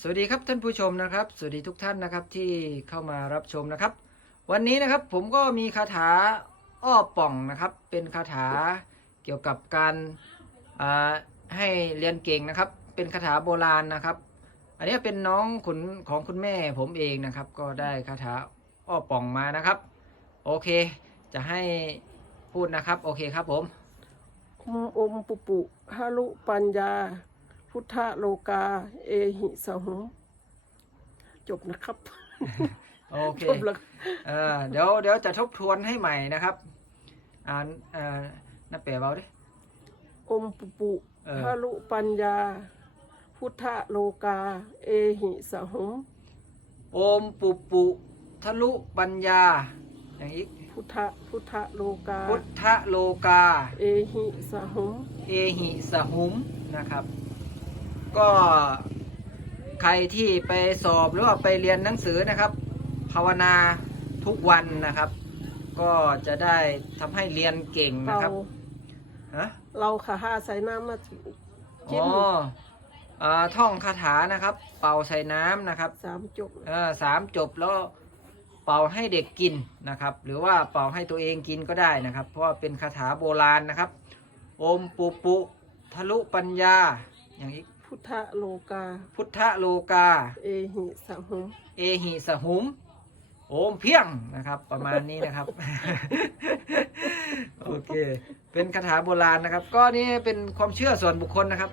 สวัสดีครับท่านผู้ชมนะครับ สวัสดีทุกท่านนะครับที่เข้ามารับชมนะครับ วันนี้นะครับผมก็มีคาถาอ้อป่องนะครับ เป็นคาถาเกี่ยวกับการให้เรียนเก่งนะครับ เป็นคาถาโบราณนะครับ อันนี้เป็นน้องขุนของคุณแม่ผมเองนะครับ ก็ได้คาถาอ้อป่องมานะครับ โอเค จะให้พูดนะครับ โอเคครับผม อมอมปุปุฮารุปัญญา พุทธโลกา เอหิสหุมจบนะครับ โอเคจบแล้วเออเดี๋ยวเดี๋ยวจะทบทวนให้ใหม่นะครับ อ่านเอ่อนับแปลเบาดิ อมปุปุเออฮารุปัญญา พุทธโลกา เอหิสหุมโอมปุปุทะลุปัญญา อย่างอีก พุทธพุทธโลกา พุทธโลกา เอหิสหุมเอหิสหุมนะครับ ก็ใครที่ไปสอบหรือว่าไปเรียนหนังสือนะครับ ภาวนาทุกวันนะครับ ก็จะได้ทำให้เรียนเก่งนะเราครับฮะ เราขาห้าใส่น้ำมาจิ้อ๋มออ่าท่องคาถานะครับ เป่าใส่น้ำนะครับสามจบเออสามจบแล้วเป่าให้เด็กกินนะครับ หรือว่าเป่าให้ตัวเองกินก็ได้นะครับ เพราะว่าเป็นคาถาโบราณนะครับ โอมปุปุทะลุปัญญาอย่างอีก พุทธโลกา พุทธโลกา เอหิสหุมเอหิสหุม โอมเพียงนะครับ ประมาณนี้นะครับ โอเค เป็นคาถาโบราณนะครับ ก็นี่เป็นความเชื่อส่วนบุคคลนะครับ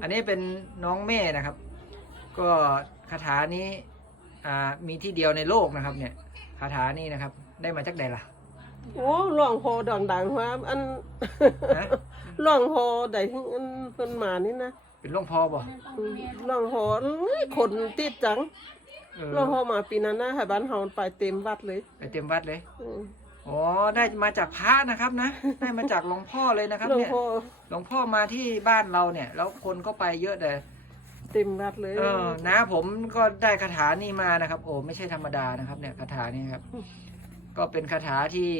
อันนี้เป็นน้องแม่นะครับ ก็คาถานี้อ่ามีที่เดียวในโลกนะครับ เนี่ยคาถานี้นะครับ ได้มาจากใดล่ะ โอ้หลวงโพดังๆว่าอันฮะหลวงโพใดอันเพิ่นมานี่นะ เป็นหลวงพ่อบ่อืมหลวงโพอื้อคนติดจังเออหลวงโพมาปีนั้นนะให้บ้านเฮาไปเต็มวัดเลยไปเต็มวัดเลย อืมอ๋อ ได้มาจากพระนะครับนะ ได้มาจากหลวงพ่อเลยนะครับหลวงเนี่ยโพหลวงพ่อมาที่บ้านเราเนี่ย แล้วคนก็ไปเยอะแต่เต็มวัดเลยเออนะผมก็ได้คาถานี่มานะครับ โอ้ไม่ใช่ธรรมดานะครับ เนี่ยคาถานี่ครับ ก็เป็นคาถาที่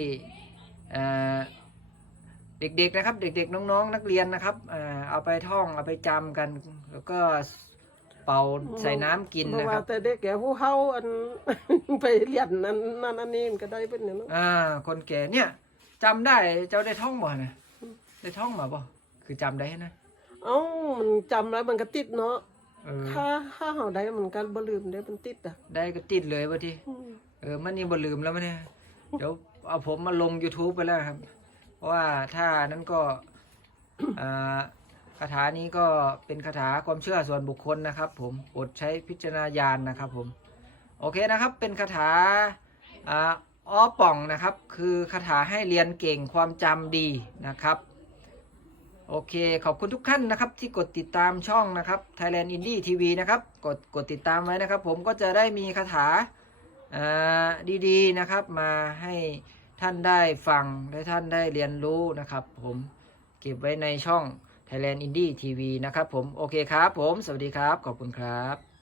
เอ่อ เด็กๆนะครับ เด็กๆน้องๆ นักเรียนนะครับเอ่อเอาไปท่องเอาไปจำกัน แล้วก็เป่าใส่น้ำกินเพราะนะคว่ารับแต่เด็กแก่ผู้เฮาอันไปเรียนนั่นนั่นอันนี้มันก็ได้เพิ่นเนี่ยเนาะอ่า คนแก่เนี่ยจำได้เจ้าได้ท่องบ่นะได้ท่องมาบ่คือจำได้นะเอ้ามันจำแล้วมันก็ติดเนาะเออถ้าถ้าเฮาได้มันก็บ่ลืมได้มันติดอะได้ก็ติดเลยว่าทีอืมเออมันนี่บ่ลืมแล้วมันเนี่ยเดี๋ยวเอาผมมาลง YouTube ไปแล้วครับ เพราะว่าถ้านั้นก็คาถานี้ก็เป็นคาถาความเชื่อส่วนบุคคลนะครับ ผมโปรดใช้พิจารณาญาณนะครับผมโอเคนะครับเป็นคาถาอ้อป่องนะครับ คือคาถาให้เรียนเก่งความจำดีนะครับโอเค ขอบคุณทุกท่านนะครับ ที่กดติดตามช่องนะครับ Thailand Indie TV นะครับ กดกดติดตามไว้นะครับ ผมก็จะได้มีคาถาดีๆนะครับ มาให้ ท่านได้ฟังและท่านได้เรียนรู้นะครับ ผมเก็บไว้ในช่อง Thailand Indie TV นะครับผม โอเคครับผม สวัสดีครับ ขอบคุณครับ